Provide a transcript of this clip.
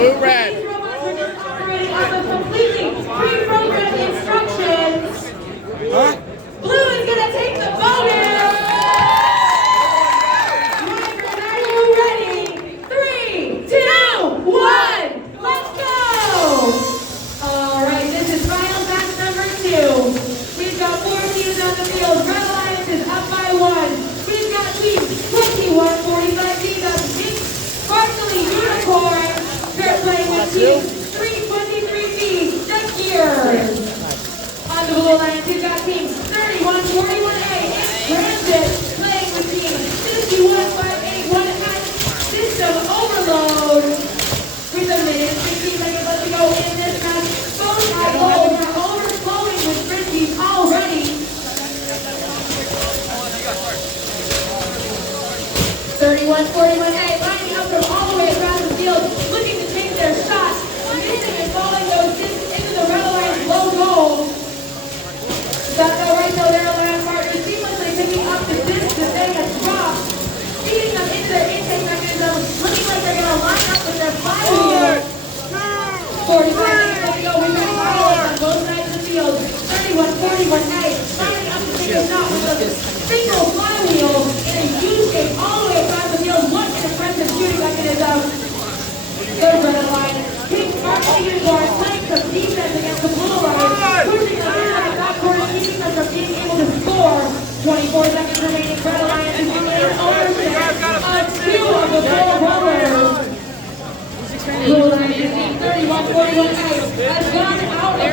Blue red. These robots are just operating off of completely pre-programmed instructions. Huh? Blue is gonna take the bonus. Drivers, are you ready? 3, 2, 1, let's go! Alright, this is final match number 2. We've got 4 teams on the field. Red Alliance is up by 1. We've got team 2145 feet of Pink Sparkly Unicorn. They're playing with team 323 feet, the Gears. On the Blue Alliance, we've got team 3141A in Transit, playing with team 51581 at System Overload. With a minute, 16 seconds left to go in this match. Both high goals are overflowing with frisbees already. 3141A lining up from all the way around the field, looking to take their shots, missing and falling those discs into the Red Alliance low goal. That's all right though, their Alliance partners seamlessly picking up the discs that they have dropped, feeding them into their intake mechanism, looking like they're going to line up with their flywheel. 45 seconds left to go, we've got fireworks on both sides of the field. 3141A lining up to take a shot with a single flywheel in a U-shape all the way across the field. What an impressive shooting mechanism. The Red Alliance, Pink Sparkly Unicorn playing some defense against the Blue Alliance, pushing them inside backcourt, keeping them from being able to score. 24 seconds remaining. Red Alliance is in ownership of 2 of the 4 rubbers. Blue Alliance team 3141A has gone out of